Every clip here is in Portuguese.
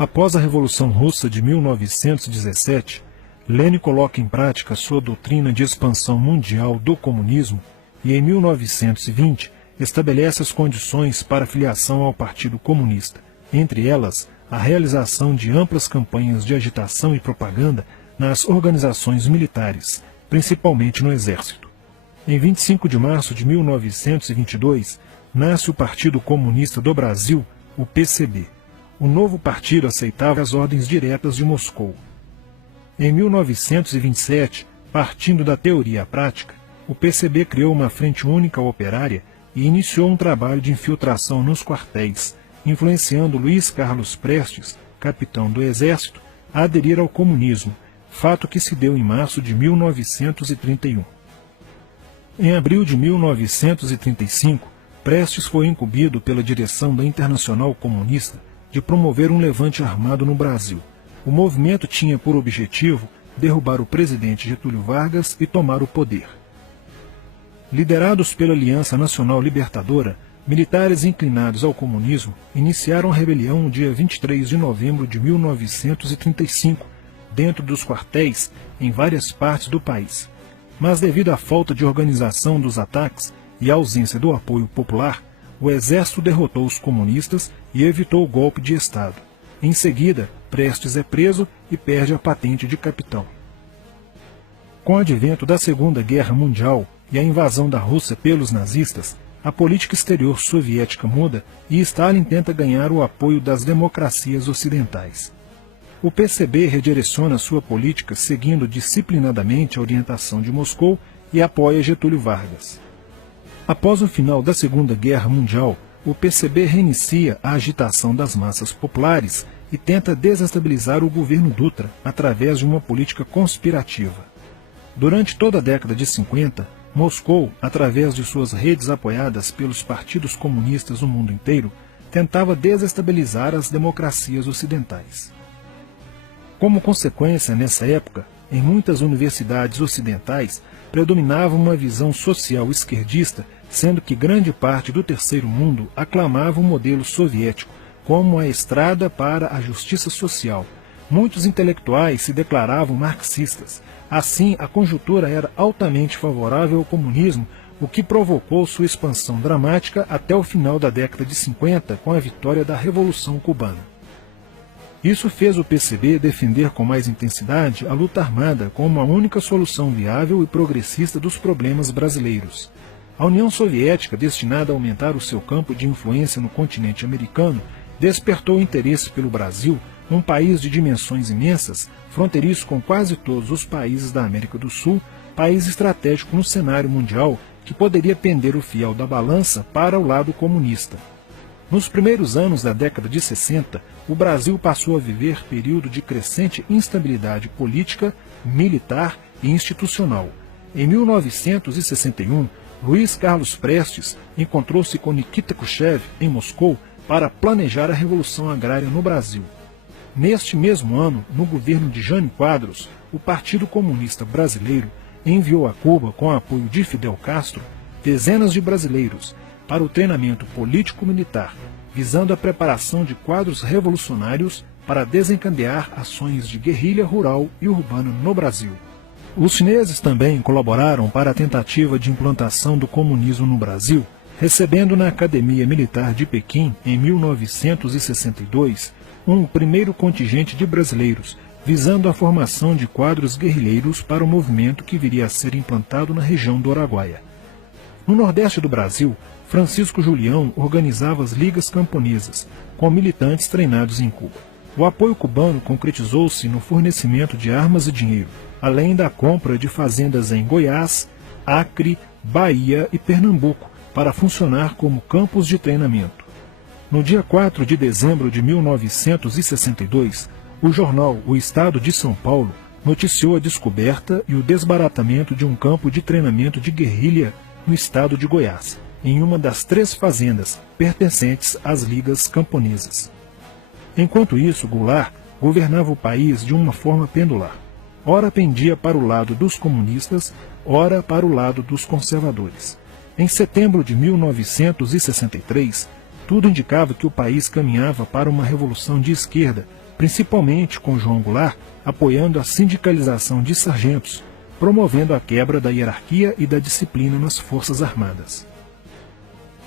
Após a Revolução Russa de 1917, Lenin coloca em prática sua doutrina de expansão mundial do comunismo e, em 1920, estabelece as condições para a filiação ao Partido Comunista, entre elas a realização de amplas campanhas de agitação e propaganda nas organizações militares, principalmente no Exército. Em 25 de março de 1922, nasce o Partido Comunista do Brasil, o PCB. O novo partido aceitava as ordens diretas de Moscou. Em 1927, partindo da teoria à prática, o PCB criou uma frente única operária e iniciou um trabalho de infiltração nos quartéis, influenciando Luiz Carlos Prestes, capitão do Exército, a aderir ao comunismo, fato que se deu em março de 1931. Em abril de 1935, Prestes foi incumbido pela direção da Internacional Comunista de promover um levante armado no Brasil. O movimento tinha por objetivo derrubar o presidente Getúlio Vargas e tomar o poder. Liderados pela Aliança Nacional Libertadora, militares inclinados ao comunismo iniciaram a rebelião no dia 23 de novembro de 1935, dentro dos quartéis em várias partes do país. Mas devido à falta de organização dos ataques e à ausência do apoio popular, o exército derrotou os comunistas e evitou o golpe de Estado. Em seguida, Prestes é preso e perde a patente de capitão. Com o advento da Segunda Guerra Mundial e a invasão da Rússia pelos nazistas, a política exterior soviética muda e Stalin tenta ganhar o apoio das democracias ocidentais. O PCB redireciona sua política seguindo disciplinadamente a orientação de Moscou e apoia Getúlio Vargas. Após o final da Segunda Guerra Mundial, o PCB reinicia a agitação das massas populares e tenta desestabilizar o governo Dutra através de uma política conspirativa. Durante toda a década de 50, Moscou, através de suas redes apoiadas pelos partidos comunistas no mundo inteiro, tentava desestabilizar as democracias ocidentais. Como consequência, nessa época, em muitas universidades ocidentais, predominava uma visão social esquerdista, sendo que grande parte do terceiro mundo aclamava o modelo soviético como a estrada para a justiça social. Muitos intelectuais se declaravam marxistas. Assim, a conjuntura era altamente favorável ao comunismo, o que provocou sua expansão dramática até o final da década de 50, com a vitória da Revolução Cubana. Isso fez o PCB defender com mais intensidade a luta armada como a única solução viável e progressista dos problemas brasileiros. A União Soviética, destinada a aumentar o seu campo de influência no continente americano, despertou interesse pelo Brasil, um país de dimensões imensas, fronteiriço com quase todos os países da América do Sul, país estratégico no cenário mundial que poderia pender o fiel da balança para o lado comunista. Nos primeiros anos da década de 60, o Brasil passou a viver período de crescente instabilidade política, militar e institucional. Em 1961, Luiz Carlos Prestes encontrou-se com Nikita Khrushchev em Moscou para planejar a Revolução Agrária no Brasil. Neste mesmo ano, no governo de Jânio Quadros, o Partido Comunista Brasileiro enviou a Cuba, com o apoio de Fidel Castro, dezenas de brasileiros para o treinamento político-militar, visando a preparação de quadros revolucionários para desencadear ações de guerrilha rural e urbana no Brasil. Os chineses também colaboraram para a tentativa de implantação do comunismo no Brasil, recebendo na Academia Militar de Pequim, em 1962, um primeiro contingente de brasileiros, visando a formação de quadros guerrilheiros para o movimento que viria a ser implantado na região do Araguaia. No nordeste do Brasil, Francisco Julião organizava as ligas camponesas, com militantes treinados em Cuba. O apoio cubano concretizou-se no fornecimento de armas e dinheiro, além da compra de fazendas em Goiás, Acre, Bahia e Pernambuco, para funcionar como campos de treinamento. No dia 4 de dezembro de 1962, o jornal O Estado de São Paulo noticiou a descoberta e o desbaratamento de um campo de treinamento de guerrilha no estado de Goiás, em uma das 3 fazendas pertencentes às ligas camponesas. Enquanto isso, Goulart governava o país de uma forma pendular. Ora pendia para o lado dos comunistas, ora para o lado dos conservadores. Em setembro de 1963, tudo indicava que o país caminhava para uma revolução de esquerda, principalmente com João Goulart apoiando a sindicalização de sargentos, promovendo a quebra da hierarquia e da disciplina nas Forças Armadas.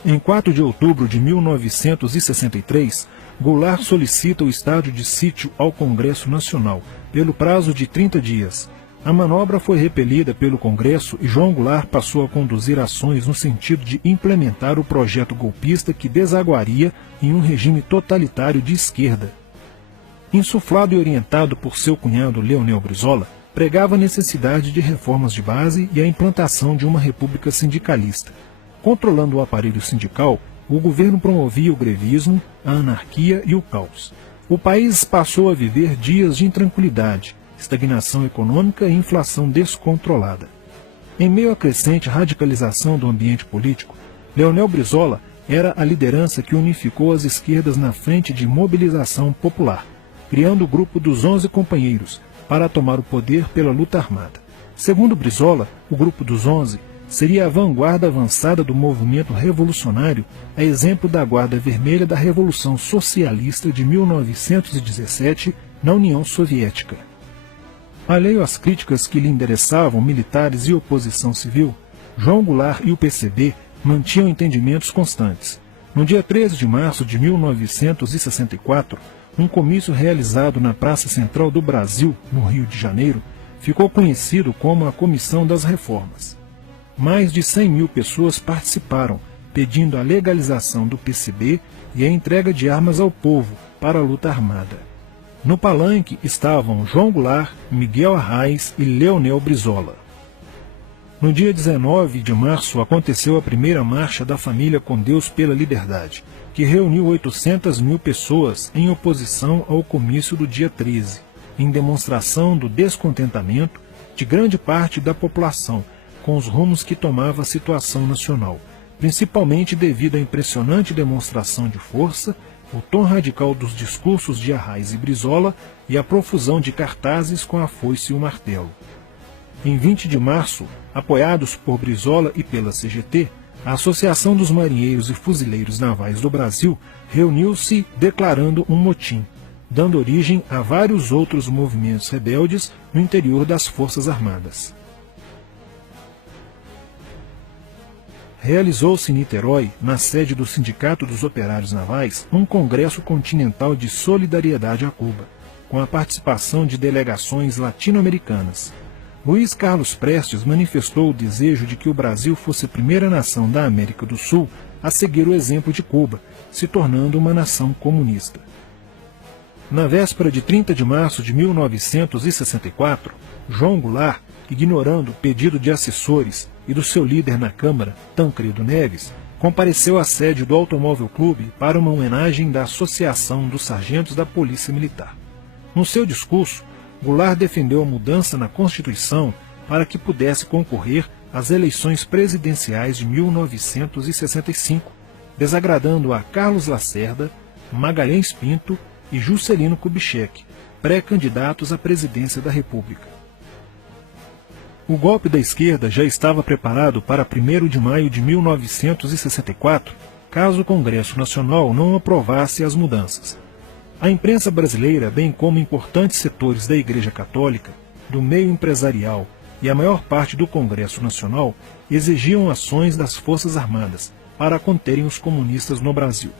Em 4 de outubro de 1963, Goulart solicita o estado de sítio ao Congresso Nacional, pelo prazo de 30 dias. A manobra foi repelida pelo Congresso e João Goulart passou a conduzir ações no sentido de implementar o projeto golpista que desaguaria em um regime totalitário de esquerda. Insuflado e orientado por seu cunhado Leonel Brizola, pregava a necessidade de reformas de base e a implantação de uma república sindicalista. Controlando o aparelho sindical, o governo promovia o grevismo, a anarquia e o caos. O país passou a viver dias de intranquilidade, estagnação econômica e inflação descontrolada. Em meio à crescente radicalização do ambiente político, Leonel Brizola era a liderança que unificou as esquerdas na frente de mobilização popular, criando o grupo dos 11 companheiros para tomar o poder pela luta armada. Segundo Brizola, o grupo dos 11 seria a vanguarda avançada do movimento revolucionário, a exemplo da Guarda Vermelha da Revolução Socialista de 1917 na União Soviética. Alheio às críticas que lhe endereçavam militares e oposição civil, João Goulart e o PCB mantinham entendimentos constantes. No dia 13 de março de 1964, um comício realizado na Praça Central do Brasil, no Rio de Janeiro, ficou conhecido como a Comissão das Reformas. Mais de 100 mil pessoas participaram, pedindo a legalização do PCB e a entrega de armas ao povo para a luta armada. No palanque estavam João Goulart, Miguel Arraes e Leonel Brizola. No dia 19 de março aconteceu a primeira Marcha da Família com Deus pela Liberdade, que reuniu 800 mil pessoas em oposição ao comício do dia 13, em demonstração do descontentamento de grande parte da população com os rumos que tomava a situação nacional, principalmente devido à impressionante demonstração de força, o tom radical dos discursos de Arraes e Brizola e a profusão de cartazes com a foice e o martelo. Em 20 de março, apoiados por Brizola e pela CGT, a Associação dos Marinheiros e Fuzileiros Navais do Brasil reuniu-se declarando um motim, dando origem a vários outros movimentos rebeldes no interior das Forças Armadas. Realizou-se em Niterói, na sede do Sindicato dos Operários Navais, um congresso continental de solidariedade a Cuba, com a participação de delegações latino-americanas. Luiz Carlos Prestes manifestou o desejo de que o Brasil fosse a primeira nação da América do Sul a seguir o exemplo de Cuba, se tornando uma nação comunista. Na véspera de 30 de março de 1964, João Goulart, ignorando o pedido de assessores e do seu líder na Câmara, Tancredo Neves, compareceu à sede do Automóvel Clube para uma homenagem da Associação dos Sargentos da Polícia Militar. No seu discurso, Goulart defendeu a mudança na Constituição para que pudesse concorrer às eleições presidenciais de 1965, desagradando a Carlos Lacerda, Magalhães Pinto e Juscelino Kubitschek, pré-candidatos à presidência da República. O golpe da esquerda já estava preparado para 1º de maio de 1964, caso o Congresso Nacional não aprovasse as mudanças. A imprensa brasileira, bem como importantes setores da Igreja Católica, do meio empresarial e a maior parte do Congresso Nacional, exigiam ações das Forças Armadas para conterem os comunistas no Brasil.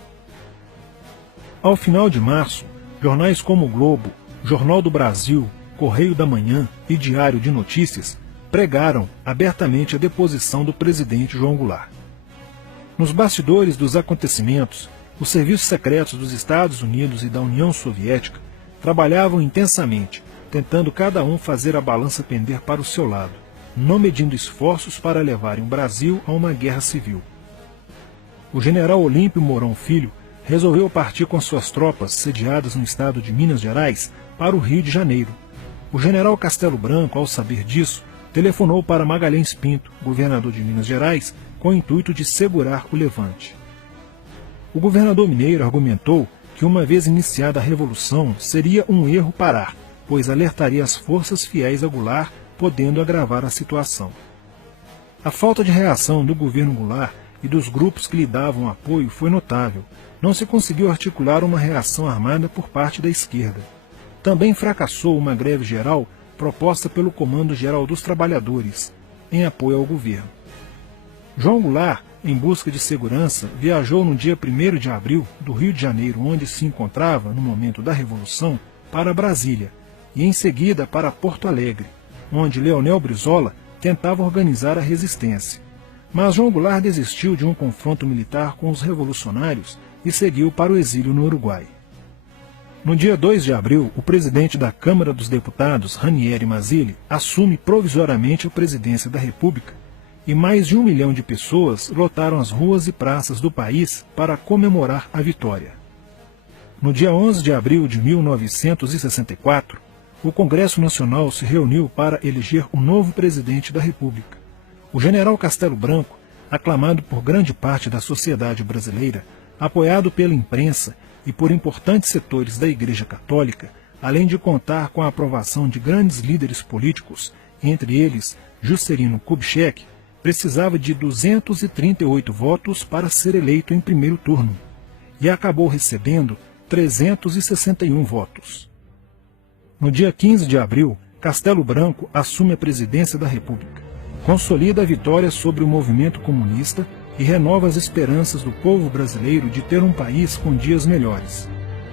Ao final de março, jornais como o Globo, Jornal do Brasil, Correio da Manhã e Diário de Notícias pregaram abertamente a deposição do presidente João Goulart. Nos bastidores dos acontecimentos, os serviços secretos dos Estados Unidos e da União Soviética trabalhavam intensamente, tentando cada um fazer a balança pender para o seu lado, não medindo esforços para levarem o Brasil a uma guerra civil. O general Olímpio Mourão Filho resolveu partir com suas tropas sediadas no estado de Minas Gerais para o Rio de Janeiro. O general Castelo Branco, ao saber disso, telefonou para Magalhães Pinto, governador de Minas Gerais, com o intuito de segurar o levante. O governador mineiro argumentou que, uma vez iniciada a revolução, seria um erro parar, pois alertaria as forças fiéis a Goulart, podendo agravar a situação. A falta de reação do governo Goulart e dos grupos que lhe davam apoio foi notável. Não se conseguiu articular uma reação armada por parte da esquerda. também fracassou uma greve geral proposta pelo Comando Geral dos Trabalhadores, em apoio ao governo. João Goulart, em busca de segurança, viajou no dia 1º de abril do Rio de Janeiro, onde se encontrava no momento da Revolução, para Brasília, e em seguida para Porto Alegre, onde Leonel Brizola tentava organizar a resistência. Mas João Goulart desistiu de um confronto militar com os revolucionários e seguiu para o exílio no Uruguai. No dia 2 de abril, o presidente da Câmara dos Deputados, Ranieri Mazzilli, assume provisoriamente a presidência da República e mais de 1 milhão de pessoas lotaram as ruas e praças do país para comemorar a vitória. No dia 11 de abril de 1964, o Congresso Nacional se reuniu para eleger o novo presidente da República. O general Castelo Branco, aclamado por grande parte da sociedade brasileira, apoiado pela imprensa e por importantes setores da Igreja Católica, além de contar com a aprovação de grandes líderes políticos, entre eles Juscelino Kubitschek, precisava de 238 votos para ser eleito em primeiro turno, e acabou recebendo 361 votos. No dia 15 de abril, Castelo Branco assume a presidência da República, consolida a vitória sobre o movimento comunista e renova as esperanças do povo brasileiro de ter um país com dias melhores.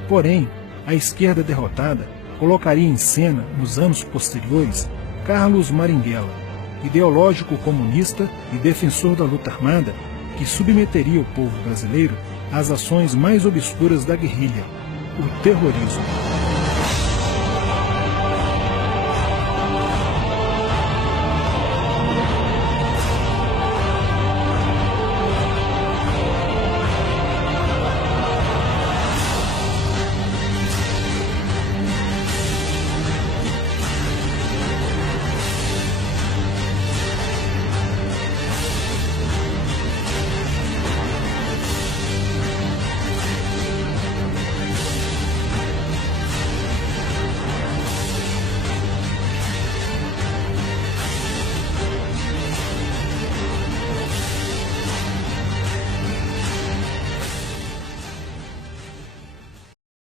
Porém, a esquerda derrotada colocaria em cena, nos anos posteriores, Carlos Marighella, ideológico comunista e defensor da luta armada, que submeteria o povo brasileiro às ações mais obscuras da guerrilha, o terrorismo.